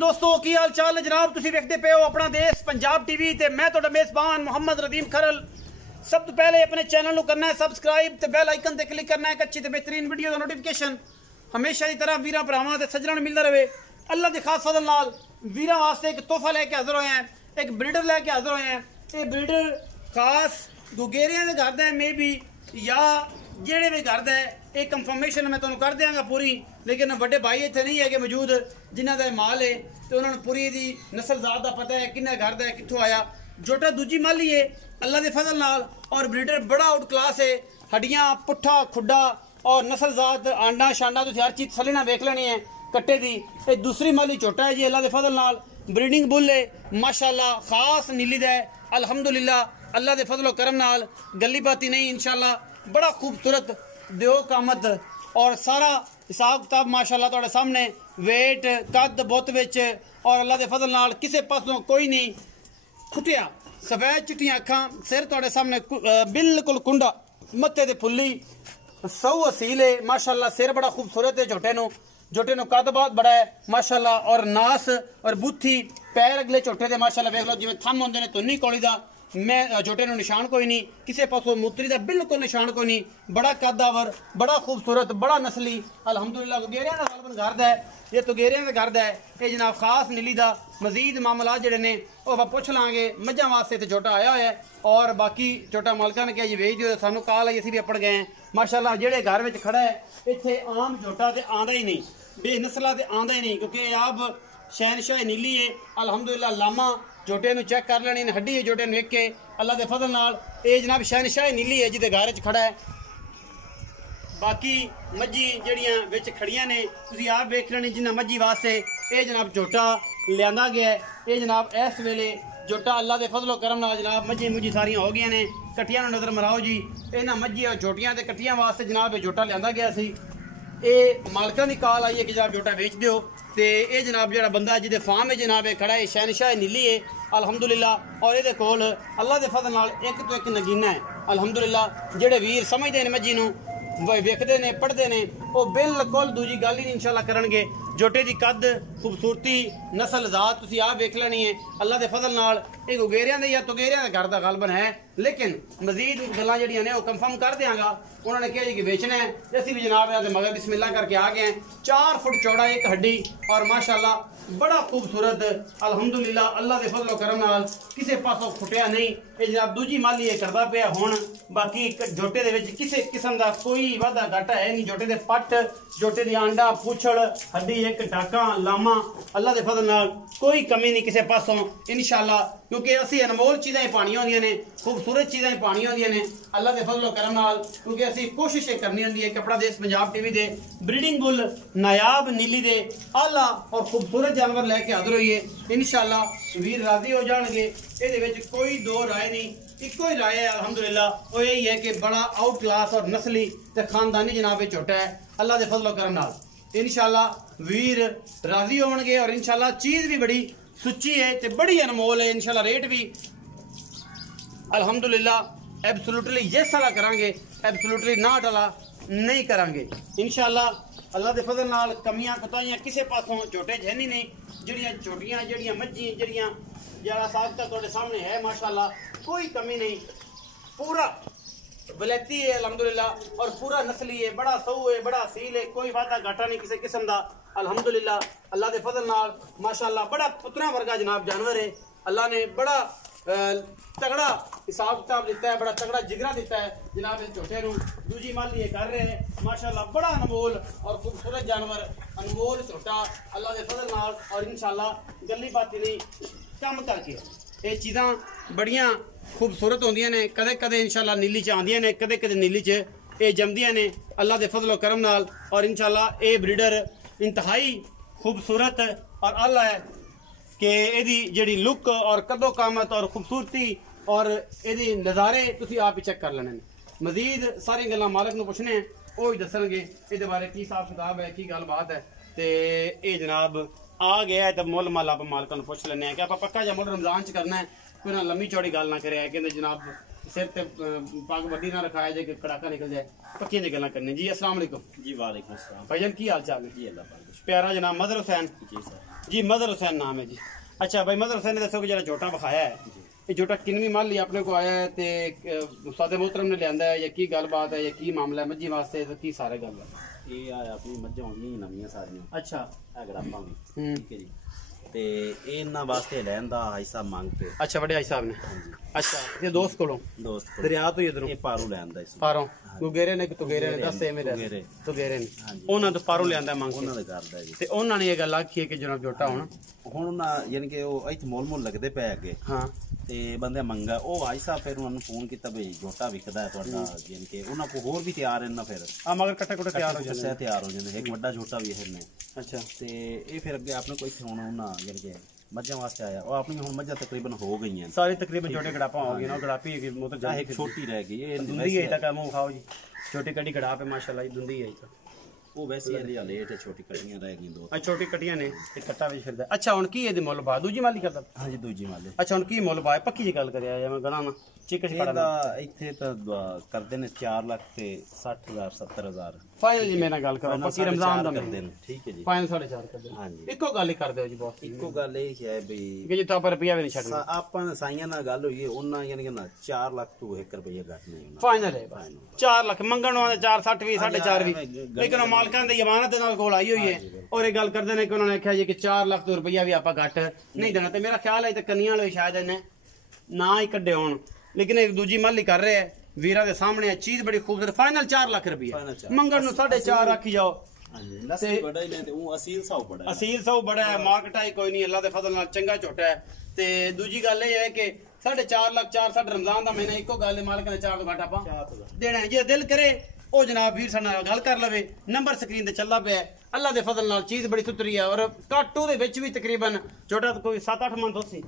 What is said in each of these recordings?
दोस्तों की हाल चाल है जनाब। तुसीं वेखदे पे हो अपना देश पंजाब टीवी ते मैं तुहाडा मेज़बान मोहम्मद रदीम खरल। सब तो पहले अपने चैनल को करना है सबसक्राइब ते बेल आइकन ते क्लिक करना है एक अच्छी ते बेहतरीन वीडियो का नोटिफिकेशन हमेशा की तरह वीरां भरावां ते सज्जणां नूं मिलदा रहे। अल्लाह के खास फजल नाल वीरां वास्ते एक तोहफा लेके हाजिर होए हैं, एक ब्रीडर लेके हाजिर होए हैं। ये ब्रीडर खास गुगेरियां दे घर दा है मे बी या जेड़े भी घर दा है एक कंफर्मेशन मैं तुहानूं कर देंगा पूरी, लेकिन बड़े भाई इत्थे नहीं है कि मौजूद जिन्हां दा माल है तो उन्होंने पूरी दी नस्ल जात का पता है किन्ने घर दा है कित्थों आया। जोटा दूजी माली है अल्लाह के फजल नाल और ब्रीडर बड़ा आउट क्लास है। हड्डियां पुट्ठा खुड्डा और नस्ल जात आंडा शांडा तुसीं हर चीज़ थल्ले ना वेख लेनी है कट्टे दी। ये दूसरी माली झोटा है जी अल्लाह के फजल नाल ब्रीडिंग बुल है माशाल्लाह खास नीली दा है अल्हम्दुलिल्लाह अल्लाह के फजलो करम नाल गली बाती नहीं इंशाल्लाह बड़ा खूबसूरत दियो कामत और सारा हिसाब किताब माशाल्लाह तुहाडे सामने वेट कद बुत विच और अल्लाह के फजल नाल किसी पासों कोई नहीं खुटिया सफेद चिट्टियां अखां सिर तुहाडे सामने बिल्कुल कुंडा मत्थे ते फुल्ली सौ असील है माशाल्लाह। सिर बड़ा खूबसूरत है झोटे नो कद बहुत बड़ा है माशाल्लाह और नास और बुथी पैर अगले झोटे दे माशाल्लाह वेख लो जिवें थम होंदे ने तुन्नी कौड़ी दा मैं झोटे नो निशान कोई नहीं किसी पासों मूत्री का बिल्कुल निशान कोई नहीं। बड़ा कदावर बड़ा खूबसूरत बड़ा नस्ली अल्हम्दुलिल्लाह गुगेरियां दा गालबन घर दा है। ये तुगेरियां दे घर दा है ये जनाब खास नीली दा मजीद मामला जेडे ने वह पुछ लांगे मझां वास्ते ते झोटा आया है और बाकी झोटा मालका ने कहा जी भेज दिओ सानू कॉल आई असीं भी अपड़ गए हैं माशाल्लाह। जेडे घर में खड़ा है इत्थे आम झोटा ते आंदा ही नहीं बेनस्ला ते आंदा ही नहीं क्योंकि आप शहनशाह नीली है अल्हम्दुलिल्लाह। लामा झोटे नूं चेक कर लेनी हड्डी है झोटे नूं वेख के अल्लाह के फजल नाल ये जनाब शहनशाह नीली है जिहदे घर च खड़ा है। बाकी मज्जी जड़ियां विच खड़ियां ने तुसीं आप वेख लेनी जिन्हां मज्जी वास्ते ये जनाब झोटा लियांदा गया है। ये जनाब इस वेले झोटा अल्लाह के फजलो करम नाल जनाब मज्जी मुज्जी सारियां हो गई ने कट्टियां नूं नज़र मराओ जी। इन्हां मज्जी और झोटियां ते कट्टियां वास्ते जनाब ये झोटा लियांदा गया सी। ये मालकां दी कॉल आई है कि जनाब झोटा बेच दिओ ते ये जनाब जो बंदा जिहदे फार्म है जनाब खड़ा है शहनशाह नीली है अल्हम्दुलिल्लाह और ये कोल अल्लाह के फजल नाल एक तो एक नगीना है अल्हम्दुलिल्लाह। जेडे वीर समझते हैं मज्जी नूं वेखते ने पढ़ते ने वो बिल्कुल दूजी गल ही नहीं इंशाल्लाह करनगे। झोटे की कद खूबसूरती नस्ल जात तुसीं आप वेख लेनी है अल्लाह के फजल नाल ये गुगेरियां दे या तुगेरियां दे घर दा गालबन है। लेकिन मजीद गल्लां जड़ियां ने वो कंफर्म कर देंगा उन्होंने कहा जी कि बेचना है असीं भी जनाब यहाँ मगर बिस्मिल्लाह करके आ गए हैं। 4 फुट चौड़ा एक हड्डी और माशाल्लाह बड़ा खूबसूरत अल्हम्दुलिल्लाह अल्लाह के फजलो करम नाल किसी पासों फुटिया नहीं। ये जनाब दूजी माली ये करदा पिया हुण बाकी झोटे दे विच किसी किस्म का कोई वाधा घाटा है नहीं। झोटे दे पट झोटे दी आंडा पूछड़ हड्डी एक टाका लामा अल्लाह के फजल नाल कोई कमी नहीं किसी पासों इंशाल्लाह क्योंकि असी अनमोल चीज़ां पानियां होंदियां ने खूबसूरत चीज़ां पानियां होंदियां ने अल्लाह के फजलो करम नाल क्योंकि असी कोशिश करनी होंदी है कपड़ा देश पंजाब टीवी दे ब्रीडिंग बुल नायाब नीली दे आला और खूबसूरत जानवर लैके हाजिर होइए इंशाल्लाह वीर राजी हो जाएंगे। ये कोई दो राय नहीं इको ही राय है अल्हम्दुलिल्लाह वो यही है कि बड़ा आउट क्लास और नस्ली ते खानदानी जनाब झोटा है अल्लाह के फजलो करम नाल इंशाल्लाह वीर राजी होंगे और इंशाल्लाह चीज़ भी बड़ी सुच्ची है ते बड़ी अनमोल है इंशाल्लाह। रेट भी अल्हम्दुलिल्लाह एब्सोल्युटली यस वाला करांगे एब्सोल्युटली नॉट वाला नहीं करांगे इंशाल्लाह। अल्लाह के फजल नाल कमियां कुताइयां किसी पासों झोटे जहनी नहीं जड़ियां छोटियां जड़ियां मज्जी जड़ियां जरा साबता तुहाडे सामने है माशाल्लाह कोई कमी नहीं पूरा वलैती है अल्हम्दुलिल्लाह और पूरा नस्ली है बड़ा सऊ है बड़ा असील है कोई वादा घाटा नहीं किसी किस्म का अल्हम्दुलिल्लाह। अल्लाह के फजल नाल माशाल्लाह बड़ा पुत्रा वर्गा जनाब जानवर है अल्लाह ने बड़ा तगड़ा हिसाब किताब दिता है बड़ा तगड़ा जिगरा दिता है जनाब इस झोटे नूं दूजी माली कर रहे हैं माशाल्लाह बड़ा अनमोल और खूबसूरत जानवर अनमोल झोटा अल्लाह के फजल नाल और इंशाल्लाह गली बाती नहीं कम करके ये चीज़ां बड़ियां खूबसूरत होंदियां ने कदे कदे इंशाल्लाह नीली च आंदियां ने कदे कदे नीली च ये जमदियां ने अल्लाह के फजलो करम नाल और इंशाल्लाह ये ब्रीडर इंतहाई खूबसूरत और आला है कि एदी जेड़ी लुक और कदो कामत और खूबसूरती और एदी नज़ारे तुसी आप ही चेक कर लेने मजीद सारी गल्लां मालक नूं पुछने हैं वो ही दसणगे इहदे बारे की हिसाब किताब है की गल बात है ते ये जनाब आ गया है तो मुल मल आप मालक नूं पुछ लेने कि आप पक्का जा मुल रमजान च करना है कोई ना लम्मी चौड़ी गल ना करे कहते जनाब सिर ते पग वड्डी ना रखाया जाए कि कड़ाका निकल जाए पक्की जी गल्लां करनी जी। अस्सलाम वालेकुम जी। वालेकुम अस्सलाम भाईजान की हाल चाल है जी अल्लाह प्यारा जनाब मदर हुसैन जी सर जी मदर हुसैन नाम है जी। अच्छा भाई मदर हुसैन ने दसो कि जो झोटा विखाया है ये झोटा किनवी माली अपने को आया है ते सादे मोहतरम ने लिया है या की गलबात है या की मामला है मज्जी वास्ते तो की सारे गल है ये आया अपनी मज्जां होंगी नवीं सारियां। अच्छा गराबां भी ठीक है जी ते इन्हां वास्ते लैन दा हिस्सा मांग के। अच्छा बड़े भाई साहब ने अच्छा ये दोस्त कोलों दोस्त दरिया तो इधरों ये पारू लैन दा इस पारों गुगेरे ने तुगेरे ने दस मेरे तुगेरे ने ਉਹਨਾਂ ਤੋਂ ਪਾਰੋਂ ਲਿਆਂਦਾ ਮੰਗ ਉਹਨਾਂ ਦਾ ਕਰਦਾ ਜੀ ਤੇ ਉਹਨਾਂ ਨੇ ਇਹ ਗੱਲ ਆਖੀ ਹੈ ਕਿ ਜਨਾਬ ਝੋਟਾ ਹੁਣ ਨਾ ਯਾਨੀ ਕਿ ਉਹ ਇੱਥੇ ਮੋਲ ਲੱਗਦੇ ਪਏ ਅੱਗੇ ਹਾਂ ਤੇ ਬੰਦੇ ਮੰਗਾ ਉਹ ਭਾਈ ਸਾਹਿਬ ਫਿਰ ਉਹਨਾਂ ਨੂੰ ਫੋਨ ਕੀਤਾ ਬਈ ਝੋਟਾ ਵਿਕਦਾ ਹੈ ਤੁਹਾਡਾ ਯਾਨੀ ਕਿ ਉਹਨਾਂ ਕੋ ਹੋਰ ਵੀ ਤਿਆਰ ਹਨ ਨਾ ਫਿਰ ਆ ਮਗਰ ਕੱਟੇ ਕੁੱਟੇ ਤਿਆਰ ਹੋ ਜਾਂਦੇ ਤਿਆਰ ਹੋ ਜਾਂਦੇ ਇੱਕ ਵੱਡਾ ਝੋਟਾ ਵੀ ਹੈ ਨੇ। ਅੱਛਾ ਤੇ ਇਹ ਫਿਰ ਅੱਗੇ ਆਪਣੇ ਕੋਈ ਹੁਣ ਉਹਨਾਂ ਯਾਨੀ ਕਿ ਮੱਝਾਂ ਵਾਸਤੇ ਆਇਆ ਉਹ ਆਪਣੀ ਹੁਣ ਮੱਝਾਂ ਤਕਰੀਬਨ ਹੋ ਗਈਆਂ ਸਾਰੀ ਤਕਰੀਬਨ ਛੋਟੇ ਗੜਾਪਾਂ ਹੋ ਗਈਆਂ ਨਾ ਗੜਾਪੀ ਹੈਗੀ ਮਤਲਬ ਚਾਹੇ ਛੋਟੀ ਰਹਿ ਗਈ ਇਹ ਦੁੰਦੀ ਹੈ ਤਾਂ ਮੂੰਹ ਖਾਓ ਜੀ ਛੋਟੀ ਕੱਢੀ ਗੜਾਪ ਹੈ ਮਾਸ਼ਾਅੱਲਾ ਜੀ ਦੁੰਦੀ ਹੈ ਤਾਂ ਉਹ ਵੈਸੇ ਇਹਦੀ ਲੇਟ ਛੋਟੀ ਕੱਟੀਆਂ ਰਹਿ ਗਈਆਂ ਦੋ ਆ ਛੋਟੀ ਕੱਟੀਆਂ ਨੇ ਤੇ ਕੱਟਾ ਵਿੱਚ ਫਿਰਦਾ। ਅੱਛਾ ਹੁਣ ਕੀ ਇਹਦੇ ਮੁੱਲ ਬਾ ਦੂਜੀ ਮਾਲੀ ਕਰਦਾ ਹਾਂਜੀ ਦੂਜੀ ਮਾਲੀ। ਅੱਛਾ ਹੁਣ ਕੀ ਮੁੱਲ ਬਾ ਪੱਕੀ ਜੀ ਗੱਲ ਕਰਿਆ ਜਾਂ ਮੈਂ ਗਣਾ ਨਾ ਚਿਕਸ਼ ਇਹਦਾ ਇੱਥੇ ਤਾਂ ਕਰਦੇ ਨੇ 4 ਲੱਖ ਤੇ 60000 70000 ਫਾਈਨਲ ਜੀ ਮੇਰੇ ਨਾਲ ਗੱਲ ਕਰੋ ਪੱਕੀ ਰਮਜ਼ਾਨ ਦਾ ਕਰਦੇ ਨੇ ਠੀਕ ਹੈ ਜੀ ਫਾਈਨਲ 4.5 ਕਰਦੇ ਹਾਂਜੀ ਇੱਕੋ ਗੱਲ ਹੀ ਕਰਦੇ ਹੋ ਜੀ ਬਹੁਤ ਇੱਕੋ ਗੱਲ ਇਹ ਹੈ ਬਈ ਕਿ ਜਿੱਥੋਂ ਆਪਾਂ ਰੁਪਿਆ ਵੀ ਨਹੀਂ ਛੱਡਣਾ ਆਪਾਂ ਸਾਈਆਂ ਨਾਲ ਗੱਲ ਹੋਈ ਉਹਨਾਂ ਯਾਨੀ ਕਿ ਨਾ 4 ਲੱਖ ਤੋਂ 1 ਰੁਪਈਆ ਘੱਟ ਨਹੀਂ ਹੋਣਾ ਫਾਈਨਲ ਹੈ 4 ਲੱਖ ਮੰਗਣ ਨੂੰ 460 ਵੀ 4.5 ਵੀ ਲੇਕਿਨ ਉਹ ਮਾਲਕਾਂ ਦੀ ਜ਼ਮਾਨਤ ਦੇ ਨਾਲ ਕੋਲ ਆਈ ਹੋਈ ਹੈ ਔਰ ਇਹ ਗੱਲ ਕਰਦੇ ਨੇ ਕਿ ਉਹਨਾਂ ਨੇ ਆਖਿਆ ਜੀ ਕਿ 4 ਲੱਖ ਤੋਂ ਰੁਪਈਆ ਵੀ ਆਪਾਂ ਘੱਟ ਨਹੀਂ ਦੇਣਾ ਤੇ ਮੇਰਾ ਖਿਆਲ ਹੈ ਤੇ ਕੰਨੀਆਂ ਵਾਲੇ ਸ਼ਾਇਦ ਇਹਨੇ ਨਾ ਹੀ ਕੱਢੇ ਹੋਣ ਲੇਕਿਨ ਇੱਕ ਦੂਜੀ ਮਾਲੀ ਕਰ ਰਿਹਾ ਹੈ ਵੀਰਾਂ ਦੇ ਸਾਹਮਣੇ ਚੀਜ਼ ਬੜੀ ਖੂਬਸੂਰਤ ਫਾਈਨਲ 4 ਲੱਖ ਰੁਪਈਆ ਮੰਗਣ ਨੂੰ 4.5 ਆਖੀ ਜਾਓ ਲੱਸੀ ਬੜਾ ਹੀ ਨੇ ਤੇ ਉਹ ਅਸੀਲ ਸੌ ਬੜਾ ਹੈ ਅਸੀਲ ਸੌ ਬੜਾ ਹੈ ਮਾਰਕੀਟ ਹੀ ਕੋਈ ਨਹੀਂ ਅੱਲਾ ਦੇ ਫਜ਼ਲ ਨਾਲ ਚੰਗਾ ਝੋਟਾ ਹੈ ਤੇ ਦੂਜੀ ਗੱਲ ਇਹ ਹੈ ਕਿ 4.5 ਲੱਖ 460 ਰਮਜ਼ਾਨ ਦਾ ਮਹੀਨਾ ਇੱਕੋ ਗੱਲ ਹੈ ਮਾਲਕ ਨੇ 4 ਤੋਂ ਘੱਟ ਆਪਾਂ ਦੇਣਾ ਜੇ ਦਿਲ ਕਰੇ ਉਹ ਜਨਾਬ ਵੀਰ ਸਾਡੇ ਨਾਲ ਗੱਲ ਕਰ ਲਵੇ ਨੰਬਰ ਸਕਰੀਨ ਤੇ ਚੱਲਦਾ ਪਿਆ ਅੱਲਾ ਦੇ ਫਜ਼ਲ ਨਾਲ ਚੀਜ਼ ਬੜੀ ਸੁਥਰੀ ਹੈ ਔਰ ਕਾਟੂ ਦੇ ਵਿੱਚ ਵੀ ਤਕਰੀਬਨ ਝੋਟਾ ਕੋਈ 7-8 ਮਣ ਤੋਂ ਸੀ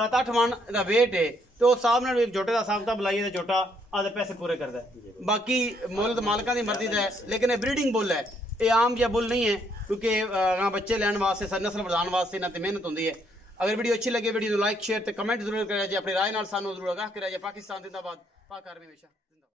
7-8 ਮਣ ਦਾ weight ਹੈ ਤੇ ਉਸ ਹਿਸਾਬ ਨਾਲ ਝੋਟੇ ਦਾ ਹਿਸਾਬ ਤਾਂ ਬੁਲਾਈਏ ਤੇ ਝੋਟਾ ਆਦੇ ਪੈਸੇ ਪੂਰੇ ਕਰਦਾ ਹੈ ਬਾਕੀ ਮੁੱਲ ਤਾਂ ਮਾਲਕਾਂ ਦੀ ਮਰਜ਼ੀ ਦਾ ਹੈ ਲੇਕਿਨ ਇਹ ਬਰੀਡਿੰਗ ਬੁੱਲ ਹੈ ਇਹ ਆਮ ਜਿਹਾ ਬੁੱਲ ਨਹੀਂ ਹੈ ਕਿਉਂਕਿ ਬੱਚੇ ਲੈਣ ਵਾਸਤੇ ਨਸਲ ਵਧਾਉਣ ਵਾਸਤੇ ਇਹਨਾਂ ਤੇ ਮਿਹਨਤ ਹੁੰਦੀ ਹੈ। अगर वीडियो अच्छी लगे वीडियो को लाइक शेयर ते कमेंट जरूर करें अपनी राय नाल सानू जरूर आगाह करें। पाकिस्तान जिंदाबाद पाक आर्मी हमेशा।